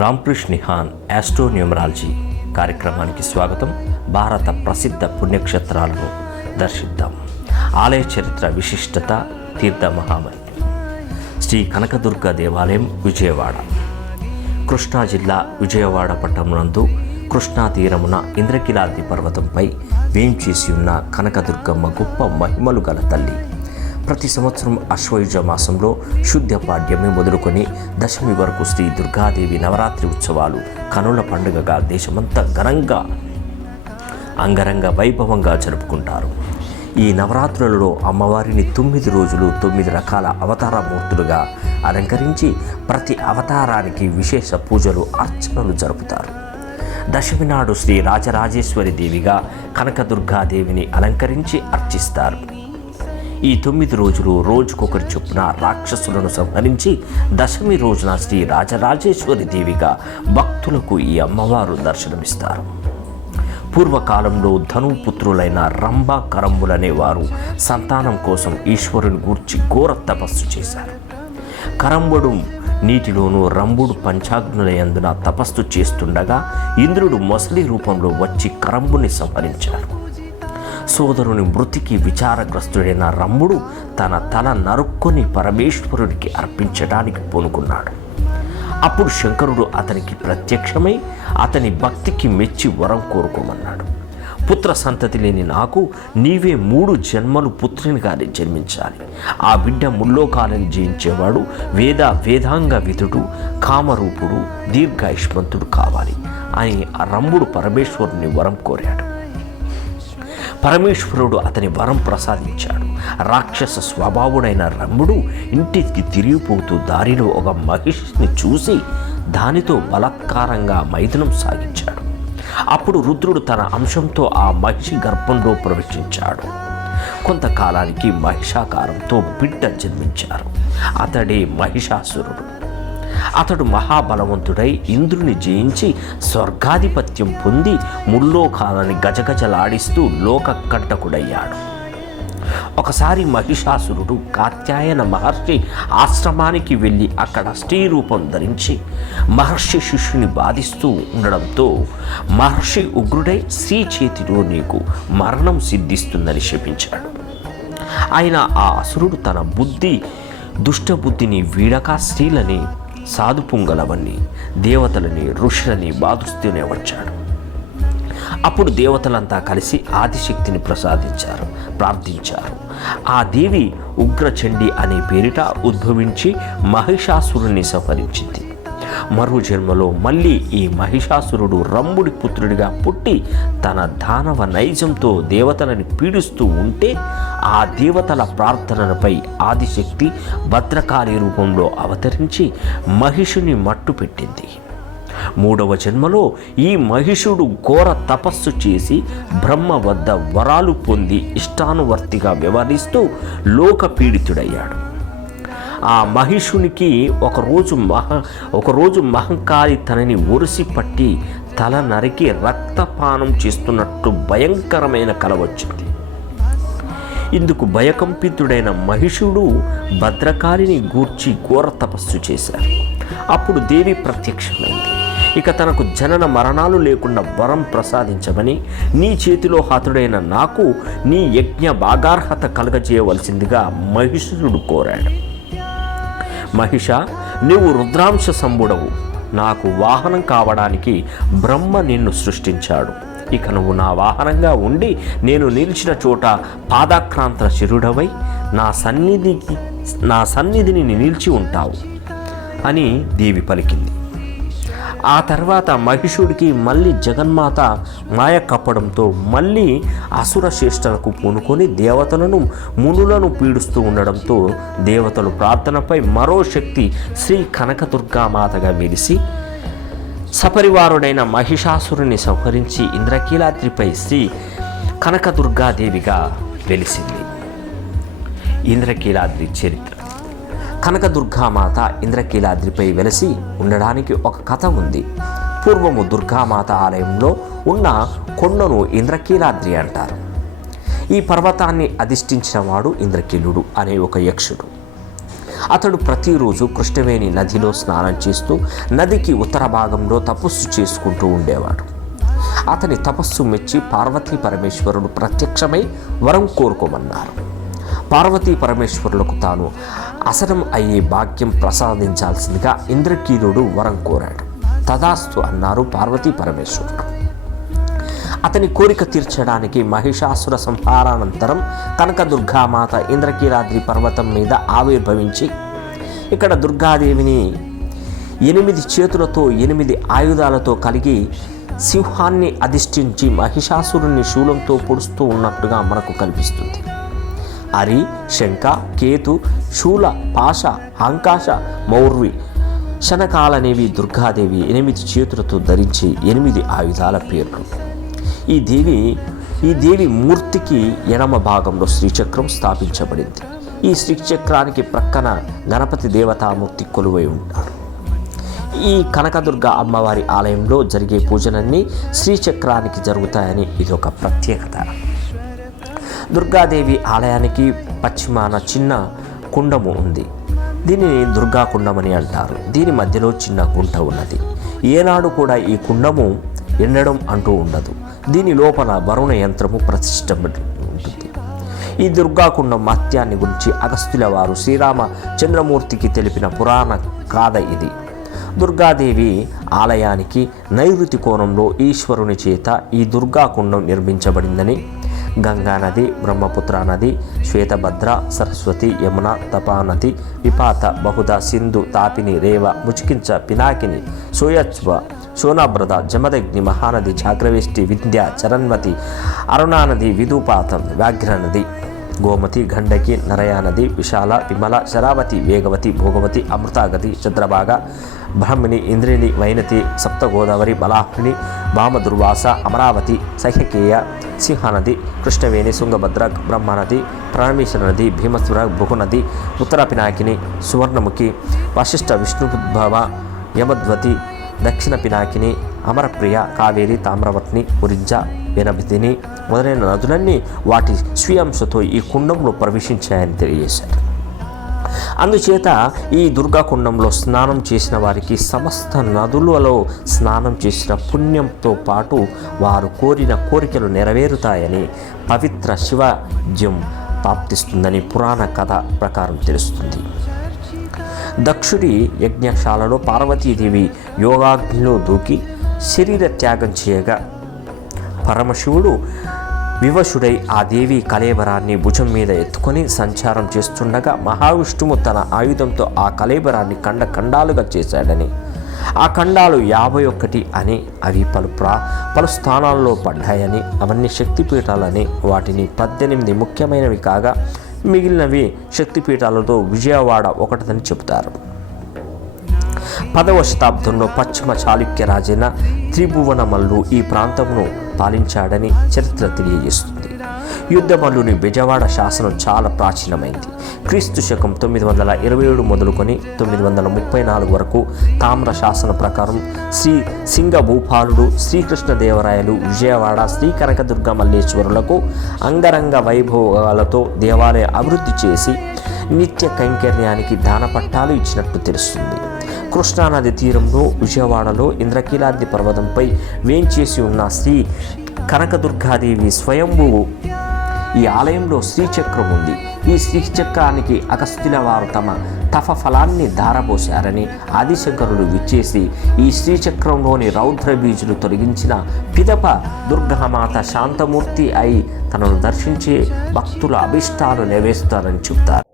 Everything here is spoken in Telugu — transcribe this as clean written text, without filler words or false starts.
రామకృష్ణ నిహాన్ ఆస్ట్రోన్యూమరాలజీ కార్యక్రమానికి స్వాగతం. భారత ప్రసిద్ధ పుణ్యక్షేత్రాలను దర్శిద్దాం. ఆలయ చరిత్ర, విశిష్టత, తీర్థ మహామహిమ. శ్రీ కనకదుర్గ దేవాలయం, విజయవాడ. కృష్ణా జిల్లా విజయవాడ పట్టణమునందు కృష్ణా తీరమున ఇంద్రకీలాద్రి పర్వతంపై వేంచేసి ఉన్న కనకదుర్గమ్మ గొప్ప మహిమలు గల తల్లి. ప్రతి సంవత్సరం అశ్వయుజ మాసంలో శుద్ధ పాడ్యమి మొదలుకొని దశమి వరకు శ్రీ దుర్గాదేవి నవరాత్రి ఉత్సవాలు కనుల పండుగగా దేశమంతా ఘనంగా అంగరంగ వైభవంగా జరుపుకుంటారు. ఈ నవరాత్రులలో అమ్మవారిని 9 రోజులు 9 రకాల అవతార మూర్తులుగా అలంకరించి ప్రతి అవతారానికి విశేష పూజలు, అర్చనలు జరుపుతారు. దశమి నాడు శ్రీ రాజరాజేశ్వరి దేవిగా కనకదుర్గాదేవిని అలంకరించి అర్చిస్తారు. ఈ 9 రోజులు రోజుకొకరి చొప్పున రాక్షసులను సంహరించి దశమి రోజున శ్రీ రాజరాజేశ్వరి దేవిగా భక్తులకు ఈ అమ్మవారు దర్శనమిస్తారు. పూర్వకాలంలో ధనుపుత్రులైన రంభ, కరంబులనేవారు సంతానం కోసం ఈశ్వరుని గూర్చి ఘోర తపస్సు చేశారు. కరంబుడు నీటిలోనూ, రంభుడు పంచాగ్నులయందున తపస్సు చేస్తుండగా ఇంద్రుడు మొసలి రూపంలో వచ్చి కరంబుని సంహరించారు. సోదరుని మృతికి విచారగ్రస్తుడైన రంభుడు తన తల నరుక్కొని పరమేశ్వరుడికి అర్పించడానికి పూనుకున్నాడు. అప్పుడు శంకరుడు అతనికి ప్రత్యక్షమై అతని భక్తికి మెచ్చి వరం కోరుకోమన్నాడు. పుత్ర సంతతి లేని నాకు నీవే 3 జన్మలు పుత్రునిగానే జన్మించాలి. ఆ బిడ్డ ముల్లోకాలను జయించేవాడు, వేదాంగ విధుడు, కామరూపుడు, దీర్ఘాయుష్మంతుడు కావాలి అని ఆ రంభుడు పరమేశ్వరుని వరం కోరాడు. పరమేశ్వరుడు అతని వరం ప్రసాదించాడు. రాక్షస స్వభావుడైన రంభుడు ఇంటికి తిరిగిపోతూ దారిలో ఒక మహిషిని చూసి దానితో బలాత్కారంగా మైథునం సాగించాడు. అప్పుడు రుద్రుడు తన అంశంతో ఆ మహిషి గర్భంలో ప్రవేశించాడు. కొంతకాలానికి మహిషాకారంతో బిడ్డ జన్మించారు. అతడే మహిషాసురుడు. అతడు మహాబలవంతుడై ఇంద్రుని జయించి స్వర్గాధిపత్యం పొంది ముల్లోకాలని గజగజలాడిస్తూ లోకకంటకుడయ్యాడు. ఒకసారి మహిషాసురుడు కాత్యాయన మహర్షి ఆశ్రమానికి వెళ్ళి అక్కడ స్త్రీ రూపం ధరించి మహర్షి శిష్యుని బాధిస్తూ ఉండడంతో మహర్షి ఉగ్రుడై స్త్రీ చేతిలో నీకు మరణం సిద్ధిస్తుందని శపించాడు. ఆయన ఆ అసురుడు తన దుష్టబుద్ధిని వీడక స్త్రీలని, సాధుపుంగలవన్నీ, దేవతలని, ఋషులని బాధిస్తూనే వచ్చాడు. అప్పుడు దేవతలంతా కలిసి ఆదిశక్తిని ప్రార్థించారు. ఆ దేవి ఉగ్రచండి అనే పేరిట ఉద్భవించి మహిషాసురుణ్ణి సంహరించింది. మరో జన్మలో మళ్ళీ ఈ మహిషాసురుడు రంభుడి పుత్రుడిగా పుట్టి తన దానవ నైజంతో దేవతలని పీడిస్తూ ఉంటే ఆ దేవతల ప్రార్థనలపై ఆదిశక్తి భద్రకాళి రూపంలో అవతరించి మహిషుని మట్టు పెట్టింది. 3వ జన్మలో ఈ మహిషుడు ఘోర తపస్సు చేసి బ్రహ్మ వద్ద వరాలు పొంది ఇష్టానువర్తిగా వ్యవహరిస్తూ లోకపీడితుడయ్యాడు. ఆ మహిషునికి ఒకరోజు మహంకాళి తనని ఒరిసి పట్టి తల నరికి రక్తపానం చేస్తున్నట్టు భయంకరమైన కల వచ్చింది. ఇందుకు భయకంపితుడైన మహిషుడు భద్రకాళిని గూర్చి ఘోర తపస్సు చేశారు. అప్పుడు దేవి ప్రత్యక్షమైంది. ఇక తనకు జనన మరణాలు లేకుండా వరం ప్రసాదించమని, నీ చేతిలో హతుడైన నాకు నీ యజ్ఞ భాగార్హత కలగజేయవలసిందిగా మహిషుడు కోరాడు. మహిష, నీవు రుద్రాంశ సంభుడవు. నాకు వాహనం కావడానికి బ్రహ్మ నిన్ను సృష్టించాడు. ఇక నువ్వు నా వాహనంగా ఉండి నేను నిలిచిన చోట పాదాక్రాంత శిరుడవై నా సన్నిధిని నిలిచి ఉంటావు అని దేవి పలికింది. ఆ తర్వాత మహిషుడికి మళ్ళీ జగన్మాత మాయ కప్పడంతో మళ్ళీ అసుర శ్రేష్టలకు పూనుకొని దేవతలను, మునులను పీడిస్తూ ఉండడంతో దేవతలు ప్రార్థనపై మరో శక్తి శ్రీ కనకదుర్గామాతగా వెలిసి సపరివారుడైన మహిషాసురుని సంహరించి ఇంద్రకీలాద్రిపై శ్రీ కనకదుర్గాదేవిగా వెలిసింది. ఇంద్రకీలాద్రి చరిత్ర. కనకదుర్గామాత ఇంద్రకీలాద్రిపై వెలసి ఉండడానికి ఒక కథ ఉంది. పూర్వము దుర్గామాత ఆలయంలో ఉన్న కొండను ఇంద్రకీలాద్రి అంటారు. ఈ పర్వతాన్ని అధిష్ఠించిన వాడు ఇంద్రకీలుడు అనే ఒక యక్షుడు. అతడు ప్రతిరోజు కృష్ణవేణి నదిలో స్నానం చేస్తూ నదికి ఉత్తర భాగంలో తపస్సు చేసుకుంటూ ఉండేవాడు. అతని తపస్సు మెచ్చి పార్వతీ పరమేశ్వరుడు ప్రత్యక్షమై వరం కోరుకోమన్నారు. పార్వతీ పరమేశ్వరులకు తాను అసనం అయ్యే భాగ్యం ప్రసాదించాల్సిందిగా ఇంద్రకీలుడు వరం కోరాడు. తదాస్తు అన్నారు పార్వతీ పరమేశ్వరుడు. అతని కోరిక తీర్చడానికి మహిషాసుర సంహారానంతరం కనకదుర్గామాత ఇంద్రకీలాద్రి పర్వతం మీద ఆవిర్భవించి ఇక్కడ దుర్గాదేవిని 8 చేతులతో 8 ఆయుధాలతో కలిగి సింహాన్ని అధిష్ఠించి మహిషాసురుణ్ణి శూలంతో పొడుస్తూ ఉన్నట్టుగా మనకు కనిపిస్తుంది. అరి, శంఖ, కేతు, శూల, పాశ, అంకాశ, మౌర్వి, శనకాలనేవి దుర్గాదేవి 8 చేతులతో ధరించి 8 ఆయుధాల పేర్లు. ఈ దేవి మూర్తికి ఎడమ భాగంలో శ్రీచక్రం స్థాపించబడింది. ఈ శ్రీచక్రానికి ప్రక్కన గణపతి దేవతామూర్తి కొలువై ఉంటారు. ఈ కనకదుర్గ అమ్మవారి ఆలయంలో జరిగే పూజలన్నీ శ్రీచక్రానికి జరుగుతాయని ఇదొక ప్రత్యేకత. దుర్గాదేవి ఆలయానికి పశ్చిమాన చిన్న కుండము ఉంది. దీనిని దుర్గా కుండమని అంటారు. దీని మధ్యలో చిన్న గుంట ఉన్నది. ఏనాడు కూడా ఈ కుండము ఎండడం అంటూ ఉండదు. దీని లోపల వరుణ యంత్రము ప్రతిష్ఠించబడి ఉంటుంది. ఈ దుర్గాకుండం మహత్యాన్ని గురించి అగస్త్యుల వారు శ్రీరామచంద్రమూర్తికి తెలిపిన పురాణ గాథ ఇది. దుర్గాదేవి ఆలయానికి నైరుతి కోణంలో ఈశ్వరుని చేత ఈ దుర్గాకుండం నిర్మించబడిందని గంగానది, బ్రహ్మపుత్ర నది, శ్వేతభద్ర, సరస్వతి, యమున, తపానది, విపాత, బహుద, సింధు, తాపిని, రేవ, ముచికించ, పినాకిని, సోయచ్వ, సోనాబ్రద, జమదగ్ని, మహానది, జాగ్రవేష్టి, వింధ్య, చరన్వతి, అరుణానది, విదూపాతం, వ్యాఘ్రనది, గోమతి, గండకి, నరయానది, విశాల, విమల, శరావతి, వేగవతి, భోగవతి, అమృతాగతి, చంద్రభాగ, బ్రహ్మిణి, ఇంద్రిణి, వైనతి, సప్తగోదావరి, బలాహ్ని, వామదుర్వాస, అమరావతి, సహ్యకేయ, సింహనది, కృష్ణవేణి, శృంగభద్ర, బ్రహ్మనది, ప్రాణమీశ్వర నది, భీమసుర, భృగునది, ఉత్తర పినాకిని, సువర్ణముఖి, వశిష్ఠ, విష్ణుద్భవ, యమద్వతి, దక్షిణ పినాకిని, అమరప్రియ, కావేరి, తామ్రవత్ని, ఉరింజ, వినభిదిని మొదలైన నదులన్నీ వాటి స్వీయాంశతో ఈ కుండంలో ప్రవేశించాయని తెలియజేశారు. అందుచేత ఈ దుర్గాకుండంలో స్నానం చేసిన వారికి సమస్త నదులలో స్నానం చేసిన పుణ్యంతో పాటు వారు కోరిన కోరికలు నెరవేరుతాయని, పవిత్ర శివజ్యం ప్రాప్తిస్తుందని పురాణ కథ ప్రకారం తెలుస్తుంది. దక్షుడి యజ్ఞశాలలో పార్వతీదేవి యోగాగ్నిలో దూకి శరీర త్యాగం చేయగా పరమశివుడు వివశుడై ఆ దేవి కళేబరాన్ని భుజం మీద ఎత్తుకొని సంచారం చేస్తుండగా మహావిష్ణువు తన ఆయుధంతో ఆ కళేబరాన్ని ఖండాలుగా చేశాడని, ఆ ఖండాలు 51 అని, అవి పలు స్థానాల్లో పడ్డాయని, అవన్నీ శక్తిపీఠాలని, వాటిని 18 ముఖ్యమైనవి కాగా మిగిలినవి శక్తిపీఠాలతో విజయవాడ ఒకటిదని చెబుతారు. 10వ శతాబ్దంలో పశ్చిమ చాళుక్య రాజైన త్రిభువనమల్లు ఈ ప్రాంతమును పాలించాడని చరిత్ర తెలియజేస్తుంది. యుద్ధమల్లుని బెజవాడ శాసనం చాలా ప్రాచీనమైంది. క్రీస్తు శకం 927 మొదలుకొని 934 వరకు తామ్ర శాసన ప్రకారం శ్రీ సింగభూపాలుడు, శ్రీకృష్ణదేవరాయలు విజయవాడ శ్రీ కనకదుర్గ మల్లేశ్వరులకు అంగరంగ వైభవాలతో దేవాలయ అభివృద్ధి చేసి నిత్య కైంకర్యానికి దానపట్టాలు ఇచ్చినట్టు తెలుస్తుంది. కృష్ణానది తీరంలో విజయవాడలో ఇంద్రకీలాద్రి పర్వతంపై వేంచేసి ఉన్న శ్రీ కనకదుర్గాదేవి స్వయంభువు ఈ ఆలయంలో శ్రీచక్రం ఉంది. ఈ శ్రీచక్రానికి అగస్త్యుల వారు తమ తప ఫలాన్ని ధారపోశారని ఆదిశంకరుడు విచ్చేసి ఈ శ్రీచక్రంలోని రౌద్ర బీజులు తొలగించిన పిదప దుర్గామాత శాంతమూర్తి అయి తనను దర్శించే భక్తుల అభిష్టాలు నెరవేరుస్తారని చెబుతారు.